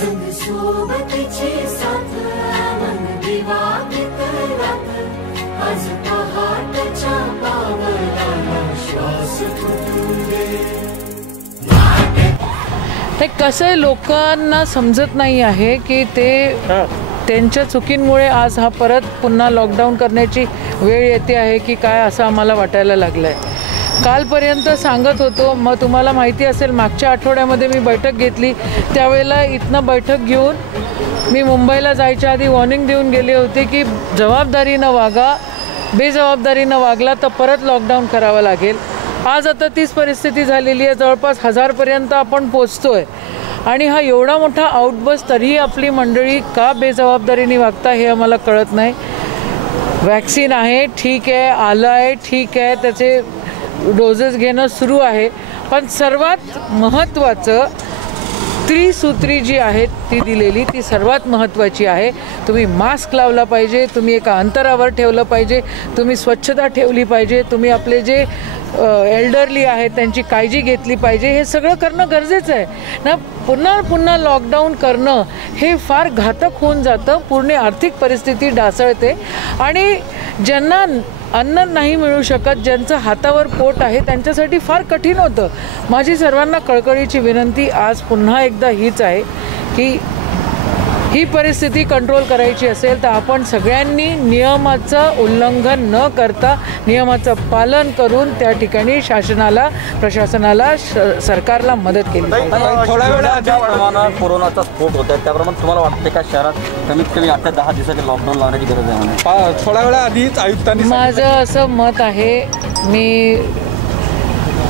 ते कसं लोकांना समजत नाही आहे की ते त्यांच्या चुकींमुळे आज हा परत पुन्हा लॉकडाऊन करण्याची वेळ येते आहे की काय असं आम्हाला वाटायला लागलं आहे। कालपर्यंत सांगत होतो, मग तुम्हाला माहिती असेल मागच्या आठवड्यामध्ये मी बैठक घेतली, त्यावेळेला इथनं बैठक घेऊन मी मुंबईला जायच्या आधी वॉर्निंग देऊन गेले होते की जबाबदारीनं वागा, बेजबाबदारीनं वागला तर परत लॉकडाऊन करावं लागेल। आज आता तीच परिस्थिती झालेली आहे, जवळपास 1000पर्यंत आपण पोचतोय आणि हा एवढा मोठा आउटबस्ट तरीही आपली मंडळी का बेजबाबदारीने वागता हे आम्हाला कळत नाही। वॅक्सिन आहे, ठीक आहे, आलं आहे, ठीक आहे, त्याचे डोसेस घेणं सुरू आहे, पण सर्वात महत्त्वाचं त्रिसूत्री जी आहे ती दिलेली ती सर्वात महत्त्वाची आहे। तुम्ही मास्क लावला पाहिजे, तुम्ही एका अंतरावर ठेवलं पाहिजे, तुम्ही स्वच्छता ठेवली पाहिजे, तुम्ही आपले जे एल्डरली आहेत त्यांची काळजी घेतली पाहिजे, हे सगळं करणं गरजेचं आहे ना। पुन्हा लॉकडाऊन करणं हे फार घातक होऊन जातं, पूर्ण आर्थिक परिस्थिती ढासळते आणि ज्यांना अन्न नाही मिळू शकत, ज्यांचं हातावर पोट आहे त्यांच्यासाठी फार कठीण होतं। माझी सर्वांना कळकळीची विनंती आज पुन्हा एकदा हीच आहे की ही परिस्थिती कंट्रोल करायची असेल तर आपण सगळ्यांनी नियमाचं उल्लंघन न करता नियमाचं पालन करून त्या ठिकाणी शासनाला, प्रशासनाला, सरकारला मदत केली पाहिजे। थोड्या वेळाच्या प्रमाणात कोरोनाचा स्फोट होत आहे, त्याप्रमाणे तुम्हाला वाटते का शहरात कमीत कमी 8 ते 10 दिवसाचे लॉकडाऊन लावण्याची गरज आहे म्हणून? थोड्या वेळा आधीच आयुक्तांनी माझं असं मत आहे, मी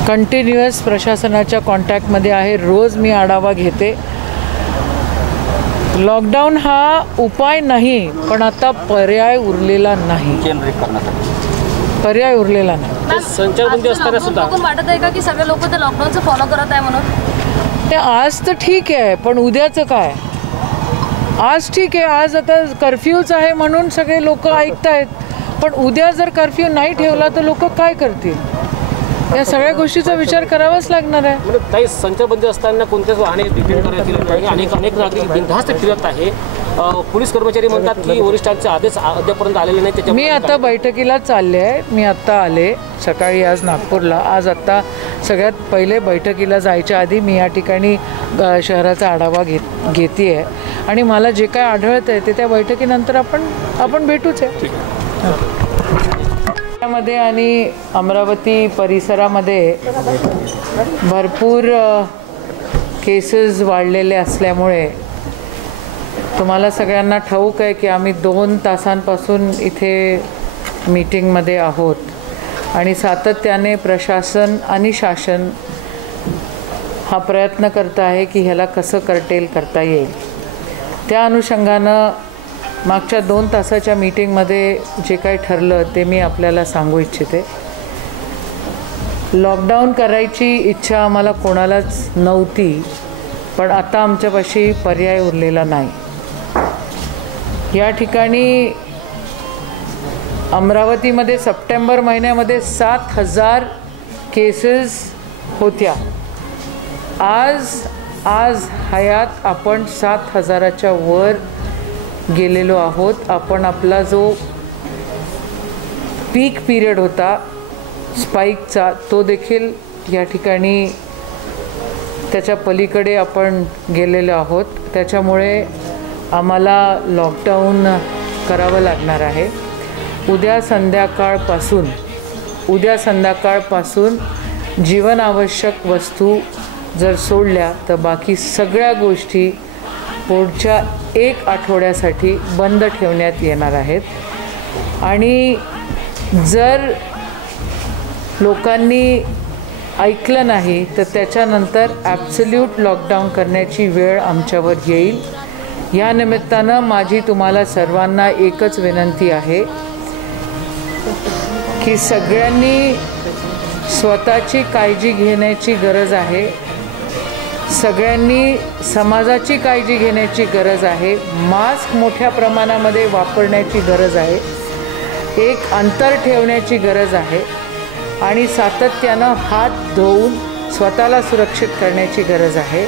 कंटिन्युअस प्रशासनाच्या कॉन्टॅक्टमध्ये आहे, रोज मी आढावा घेते। लॉकडाऊन हा उपाय नाही, पण आता पर्याय उरलेला नाही, पर्याय उरलेला नाही। संचारबंदी असताना सुद्धा वाटत आहे का की सगळे लोक ते लॉकडाऊनचं फॉलो करत आहे म्हणून? ते आज तर ठीक आहे, पण उद्याचं काय? आज ठीक आहे, आज आता कर्फ्यूच आहे म्हणून सगळे लोक ऐकत आहेत, पण उद्या जर कर्फ्यू नाही ठेवला तर लोक काय करतील? या सगळ्या गोष्टीचा विचार करावाच लागणार आहे। म्हणजे काही संचारबंदी असताना कोणत्याच वाहने देखील अनेक नागरिक बिनधास्त फिरत आहे। पोलीस कर्मचारी म्हणतात की वरिष्ठांचे आदेश अद्यापर्यंत आलेले नाही, त्याच्यामुळे मी आता बैठकीला चालले आहे, मी आत्ता आले सकाळी आज नागपूरला, आज आत्ता सगळ्यात पहिले बैठकीला जायच्या आधी मी या ठिकाणी शहराचा आढावा घेते आहे आणि मला जे काय आढळतं आहे ते त्या बैठकीनंतर आपण भेटूच आहे। मध्ये आणि अमरावती परिसरामध्ये भरपूर केसेस वाढलेले असल्यामुळे तुम्हाला सगळ्यांना ठाऊक आहे की आम्ही 2 तासांपासून इथे मीटिंगमध्ये आहोत आणि सातत्याने प्रशासन आणि शासन हा प्रयत्न करत आहे की ह्याला कसं कर्टेल करता येईल। त्या अनुषंगानं मागच्या 2 तासाच्या मीटिंगमध्ये जे काही ठरलं ते मी आपल्याला सांगू इच्छिते। लॉकडाऊन करायची इच्छा आम्हाला कोणालाच नव्हती, पण आता आमच्यापाशी पर्याय उरलेला नाही। या ठिकाणी अमरावतीमध्ये सप्टेंबर महिन्यामध्ये 7000 केसेस होत्या। आज हयात आपण 7000च्या वर गेलेलो आहोत। आपण आपला जो पीक पिरियड होता स्पाइकचा तो देखील या ठिकाणी त्याच्या पलीकडे आपण गेलेलो आहोत। त्याच्यामुळे आम्हाला लॉकडाऊन करावं लागणार आहे। उद्या संध्याकाळपासून जीवनावश्यक वस्तू जर सोडल्या तर बाकी सगळ्या गोष्टी पुढच्या 1 आठवड्यासाठी बंद ठेवण्यात येणार आहेत आणि जर लोकांनी ऐकलं नाही तर त्याच्यानंतर ॲब्सोल्यूट लॉकडाऊन करण्याची वेळ आमच्यावर येईल। या निमित्तानं माझी तुम्हाला सर्वांना एकच विनंती आहे की सगळ्यांनी स्वतःची काळजी घेण्याची गरज आहे, सगळ्यांनी समाजाची काळजी घेण्याची गरज आहे, मास्क मोठ्या प्रमाणामध्ये वापरण्याची गरज आहे, एक अंतर ठेवण्याची गरज आहे आणि सातत्यानं हात धुवून स्वतःला सुरक्षित करण्याची गरज आहे।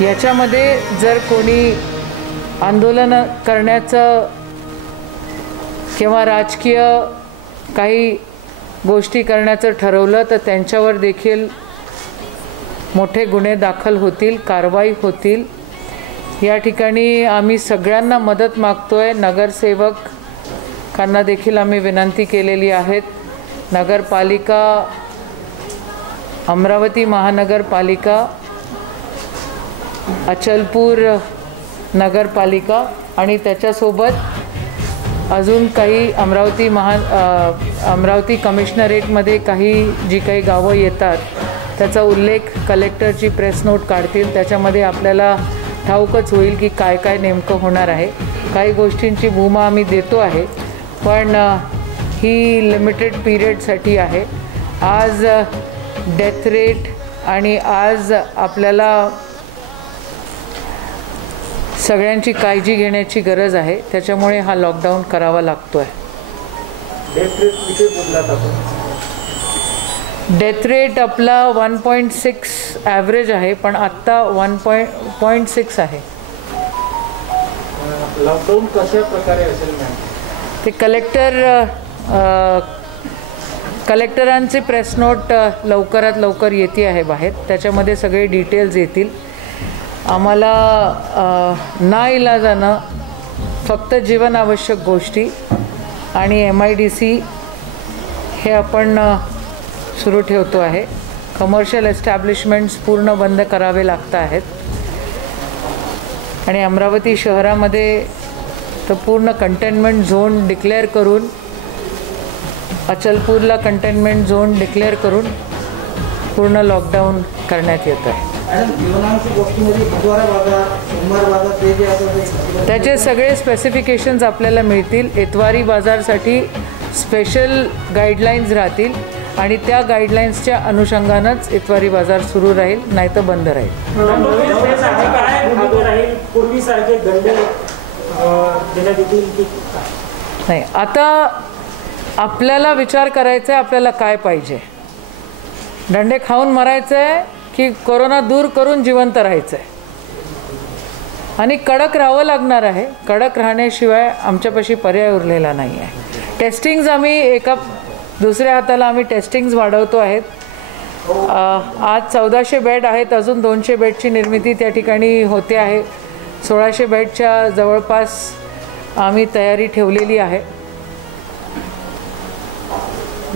याच्यामध्ये जर कोणी आंदोलन करण्याचं किंवा राजकीय काही गोष्टी करण्याचं ठरवलं तर त्यांच्यावर देखील मोठे गुन्हे दाखल होतील, कारवाई होतील. या ठिकाणी आम्ही सगळ्यांना मदत मागतोय. नगरसेवकांना देखील आम्ही विनंती केलेली आहेत. नगरपालिका, अमरावती महानगरपालिका, अचलपूर नगरपालिका आणि त्याच्यासोबत अजून काही अमरावती कमिशनरेटमध्ये जी काही गावं येतात त्याचा उल्लेख कलेक्टरची प्रेस नोट काढतील. त्याच्यामध्ये आपल्याला ठाऊकच होईल की काय काय नेमकं होणार आहे. काही गोष्टींची भूमा आम्ही देतो आहे, पण ही लिमिटेड पिरियडसाठी आहे. आज डेथ रेट आणि आज आपल्याला सगळ्यांची काळजी घेण्याची गरज आहे. त्याच्यामुळे हा लॉकडाऊन करावा लागतो आहे. डेथ रेट आपला 1.6 ॲव्हरेज आहे, पण आत्ता 1.6 आहे. लॉकडाऊन कशा प्रकारे असेल मॅम? ते कलेक्टरांचे प्रेस नोट लवकरात लवकर येते आहे बाहेर. त्याच्यामध्ये सगळे डिटेल्स येतील. आम्हाला नाइलाजानं फक्त जीवनावश्यक गोष्टी आणि MIDC हे आपण सुरू ठेवतो आहे. कमर्शियल एस्टॅब्लिशमेंट्स पूर्ण बंद करावे लागत आहेत. आणि अमरावती शहरामध्ये तर पूर्ण कंटेनमेंट झोन डिक्लेअर करून, अचलपूरला कंटेनमेंट झोन डिक्लेअर करून पूर्ण लॉकडाऊन करण्यात येत आहे. त्याचे सगळे स्पेसिफिकेशन्स आपल्याला मिळतील. इतवारी बाजारसाठी स्पेशल गाईडलाईन्स राहतील आणि त्या गाईडलाईन्सच्या अनुषंगानंच इतवारी बाजार सुरू राहील, नाही तर बंद राहील. नाही, आता आपल्याला विचार करायचा आहे आपल्याला काय पाहिजे. दंडे खाऊन मरायचं आहे की कोरोना दूर करून जिवंत राहायचं आहे. आणि कडक राहावं लागणार आहे. कडक राहण्याशिवाय आमच्यापाशी पर्याय उरलेला नाही आहे. टेस्टिंग्ज आम्ही दुसऱ्या हाताला आम्ही टेस्टिंग्ज वाढवतो आहेत. आज 1400 बेड आहेत. अजून 200 बेडची निर्मिती त्या ठिकाणी होते आहे. 1600 बेडच्या जवळपास आम्ही तयारी ठेवलेली आहे.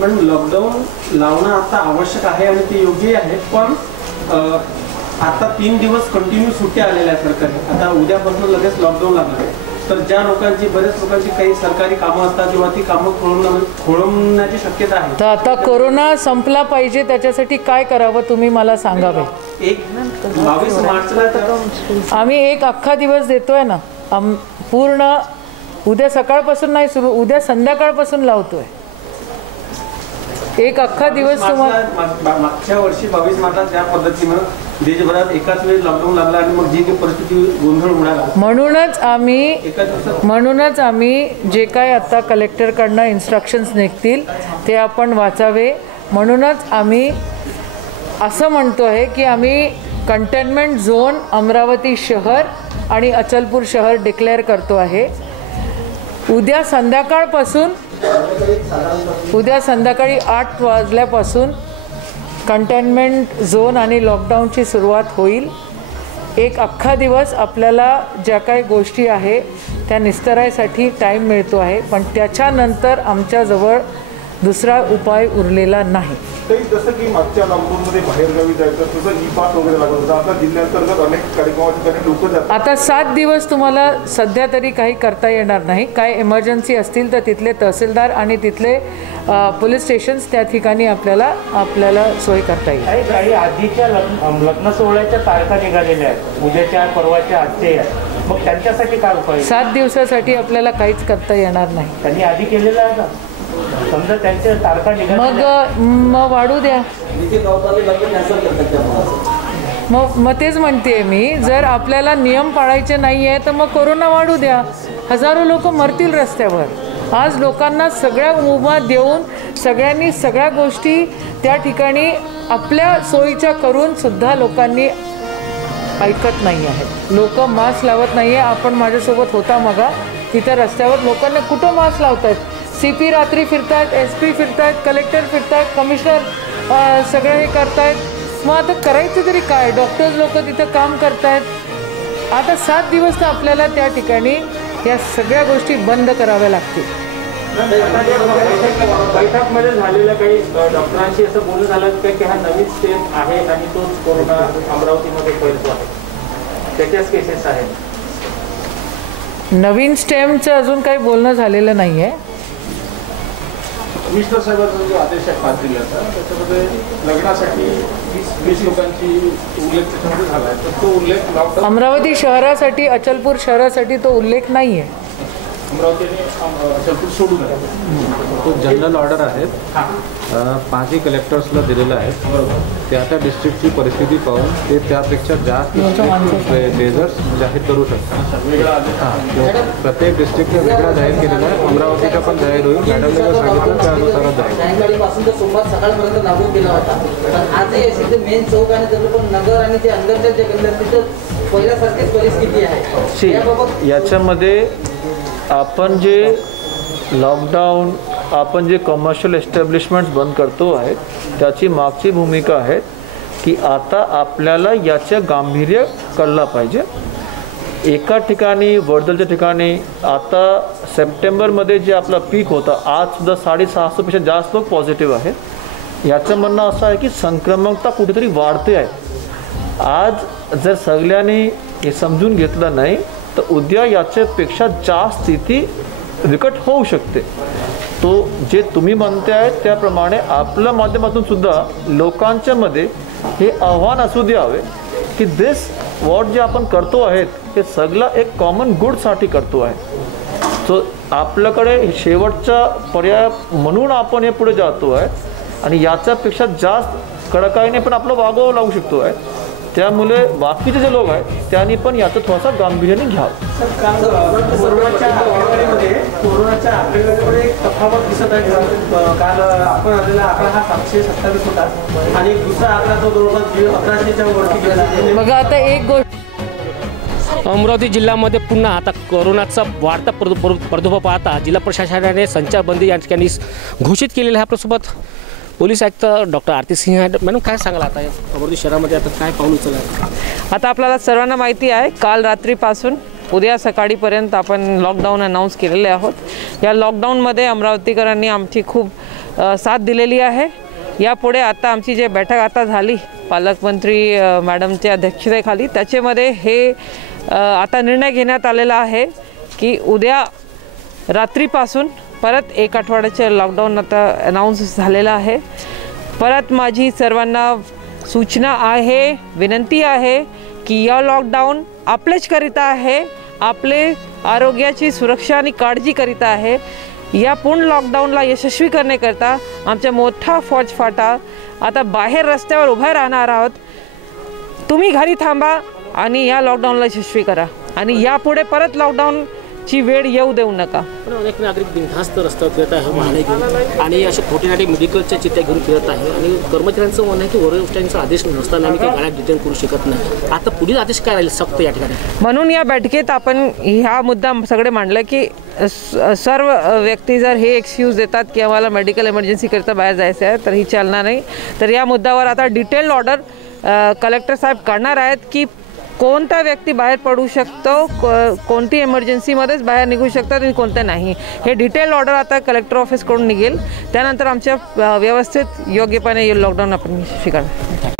पण लॉकडाऊन लावणं आता आवश्यक आहे आणि ते योग्य आहे. पण आता 3 दिवस कंटिन्यू सुट्ट्या आलेल्या आहेत सरकारी. आता उद्यापासून लगेच लॉकडाऊन लागणार आहे. तर ज्या लोकांची, बऱ्याच लोकांची काही सरकारी कामं असतात किंवा ती कामं खोळंबण्याची शक्यता आहे. तर आता कोरोना संपला पाहिजे त्याच्यासाठी काय करावं तुम्ही मला सांगावे. 22 मार्चला आम्ही एक अख्खा दिवस देतोय ना. पूर्ण उद्या सकाळपासून नाही सुरू, उद्या संध्याकाळपासून लावतोय. एक अख्खा दिवस तुम्हाला. मागच्या वर्षी 22 मार्चला ज्या पद्धतीनं देशभरात एकाच वेळी लॉकडाऊन लागला आणि मग जी काही परिस्थिती गोंधळ उडाला, म्हणूनच आम्ही जे काय आता कलेक्टरकडनं इन्स्ट्रक्शन्स निघतील ते आपण वाचावे. म्हणूनच आम्ही असं म्हणतो आहे की आम्ही कंटेनमेंट झोन अमरावती शहर आणि अचलपूर शहर डिक्लेअर करतो आहे. उद्या संध्याकाळी 8 वाजल्यापासून कंटेनमेंट झोन आणि लॉकडाऊनची सुरुवात होईल. एक अख्खा दिवस आपल्याला ज्या काही गोष्टी आहे त्या निस्तरायसाठी टाईम मिळतो आहे. पण त्याच्यानंतर आमच्याजवळ दुसरा उपाय उरलेला नाही. जसं की मागच्या लॉकडाऊनमध्ये बाहेरगावी जायचं तसं ई-पास वगैरे लागत होतं. आता जिल्ह्यांतर्गत अनेक कार्यक्रमाच्या लोक जातात. आता 7 दिवस तुम्हाला सध्या तरी काही करता येणार नाही. काय इमर्जन्सी असतील तर तिथले तहसीलदार आणि तिथले पोलीस स्टेशन्स त्या ठिकाणी आपल्याला सोय करता येईल. काही आधीच्या लग्न सोहळ्याच्या तारखा निघालेल्या आहेत, उद्याच्या परवाच्या आजचे आहेत. मग त्यांच्यासाठी काय उपाय? 7 दिवसासाठी आपल्याला काहीच करता येणार नाही. त्यांनी आधी केलेलं आहे का? समजा त्यांच्या तारखा मग वाढू द्या. मग तेच म्हणते मी, जर आपल्याला नियम पाळायचे नाही आहे तर मग कोरोना वाढू द्या. हजारो लोक मरतील रस्त्यावर. आज लोकांना सगळ्या मुभा देऊन सगळ्यांनी सगळ्या गोष्टी त्या ठिकाणी आपल्या सोयीच्या करून सुद्धा लोकांनी ऐकत नाही आहेत. लोक मास्क लावत नाही आहे. आपण माझ्यासोबत होता मगा तिथं रस्त्यावर लोकांना कुठं मास्क लावत आहेत. CP रात्री फिरतायत, SP फिरतायत, कलेक्टर फिरतायत, कमिशनर सगळं हे करतायत. मग आता करायचं तरी काय? डॉक्टर्स लोक तिथं काम करतायत. आता 7 दिवस तर आपल्याला त्या ठिकाणी या सगळ्या गोष्टी बंद कराव्या लागतील. बैठकमध्ये झालेल्या काही डॉक्टरांशी असं बोलणं झालं की हा नवीन स्टेप आहे आणि तोच कोरोना अमरावतीमध्ये फैलतो आहे, त्याच्याच केसेस आहेत. नवीन स्टेमचं अजून काही बोलणं झालेलं नाही आहे. मिस्टर साहेबांचा जो आदेश आहे 5 जिल्ह्याचा, त्याच्यामध्ये लग्नासाठी 20 लोकांची उल्लेख त्याच्यामध्ये झाला आहे. तर तो उल्लेख लॉकडाऊन अमरावती शहरासाठी, अचलपूर शहरासाठी तो उल्लेख नाही आहे. अमरावतीने अचलपूर सोडून तो जनरल ऑर्डर आहेत 5ही कलेक्टर्सला दिलेला आहे. त्या त्या डिस्ट्रिक्टची परिस्थिती पाहून ते त्यापेक्षा जास्त मेजर्स जाहीर करू शकतात. हां, प्रत्येक डिस्ट्रिक्टने वेगळा जाहीर केलेला आहे. अमरावतीचा पण जाहीर होईल. मॅडमने जर सांगितलं त्यानुसारच जाहीर. सायंकाळीपासून तर सोमवार सकाळपर्यंत लागू केला होता. पण आजही अशी मेन चौक आणि त्याचं पण नगर आणि ते अंदरच्या जे गल्ल्यात तिथं पहिल्यासारखीच परिस्थिती आहे. याबाबत याच्यामध्ये आपण जे लॉकडाऊन, आपण जे कमर्शियल एस्टॅब्लिशमेंट्स बंद करतो आहे त्याची मागची भूमिका आहे की आता आपल्याला याचं गांभीर्य कळलं पाहिजे. एका ठिकाणी वर्दलच्या ठिकाणी आता सप्टेंबरमध्ये जे आपला पीक होता, आजसुद्धा 650पेक्षा जास्त लोक पॉझिटिव्ह आहेत. याचं म्हणणं असं आहे की संक्रमणता कुठेतरी वाढते आहे. आज जर सगळ्यांनी हे समजून घेतलं नाही तर उद्या याच्यापेक्षा जास्त स्थिती विकट होऊ शकते. तो जे तुम्ही म्हणते आहे त्याप्रमाणे आपल्या माध्यमातून सुद्धा लोकांच्या मध्ये हे आव्हान असू द्यावे की दिस वॉट जे आपण करतो आहेत हे सगळं एक कॉमन गुडसाठी करतो आहे. सो आपल्याकडे शेवटचा पर्याय म्हणून आपण हे पुढे जातो आहे आणि याच्यापेक्षा जास्त कडकाईने पण आपलं वागावं लागू शकतो आहे. त्यामुळे बाकीचे जे लोक आहेत त्यांनी पण याचं थोडासा गांभीर्याने घ्यावं. कोरोनाच्या आकडेवारीमध्ये एक तफावत दिसत आहे. काल आपण आलेला आकडा हा 727 होता आणि दुसरा आकडा तो जवळपास 1100च्या वरती गेला. मग आता एक गोष्ट, अमरावती जिल्ह्यामध्ये पुन्हा आता कोरोनाचा वाढता प्रादुर्भाव पाहता जिल्हा प्रशासनाने संचारबंदी या ठिकाणी घोषित केलेलं आहे. आपल्यासोबत पोलीस आयुक्त डॉक्टर आरती सिंह. मॅडम काय सांगाल आता अमरावती शहरामध्ये आता काय पाऊल उचललं? आता आपल्याला सर्वांना माहिती आहे काल रात्रीपासून उद्या सकाळीपर्यंत आपण लॉकडाऊन अनाऊन्स केलेले आहोत. या लॉकडाऊनमध्ये अमरावतीकरांनी आमची खूप साथ दिलेली आहे. यापुढे आता आमची जे बैठक आता झाली पालकमंत्री मॅडमच्या अध्यक्षतेखाली, त्याच्यामध्ये हे आता निर्णय घेण्यात आलेला आहे की उद्या रात्रीपासून परत 1 आठवड्याचे लॉकडाऊन आता अनाऊन्स झालेला आहे. परत माझी सर्वांना सूचना आहे, विनंती आहे की या लॉकडाऊन आपलेच करिता आहे, आपले आरोग्याची सुरक्षा आणि काळजी करिता आहे. या पूर्ण लॉकडाऊनला यशस्वी करण्याकरता आमचा मोठा फौजफाटा आता बाहेर रस्त्यावर उभा राहणार आहोत. तुम्ही घरी थांबा आणि या लॉकडाऊनला यशस्वी करा आणि यापुढे परत लॉकडाऊनची वेळ येऊ देऊ नका. पण अनेक नागरिक बिनधास्त रस्त्यावर फिरत आहे वाहने घेऊन आणि असे खोटे मेडिकलच्या चिठ्ठ्या घेऊन फिरत आहे आणि कर्मचाऱ्यांचं म्हणणं आहे की वरिष्ठांचा आदेश नसताना आम्ही काही गाड्या डिटेन करू शकत नाही. आता पुढील आदेश काय राहील सक्त या ठिकाणी? म्हणून या बैठकीत आपण ह्या मुद्दा सगळे मांडलं की सर्व व्यक्ती जर हे एक्सक्यूज देतात की आम्हाला मेडिकल इमर्जन्सीकरिता बाहेर जायचं आहे तर ही चालणार नाही. तर या मुद्द्यावर आता डिटेल्ड ऑर्डर कलेक्टर साहेब काढणार आहेत की कोणता व्यक्ती बाहेर पडू शकतो, कोणती इमर्जन्सीमध्येच बाहेर निघू शकतात आणि कोणत्या नाही. हे डिटेल ऑर्डर आता कलेक्टर ऑफिसकडून निघेल. त्यानंतर आमच्या व्यवस्थित योग्यपणे लॉकडाऊन आपण स्वीकारणार.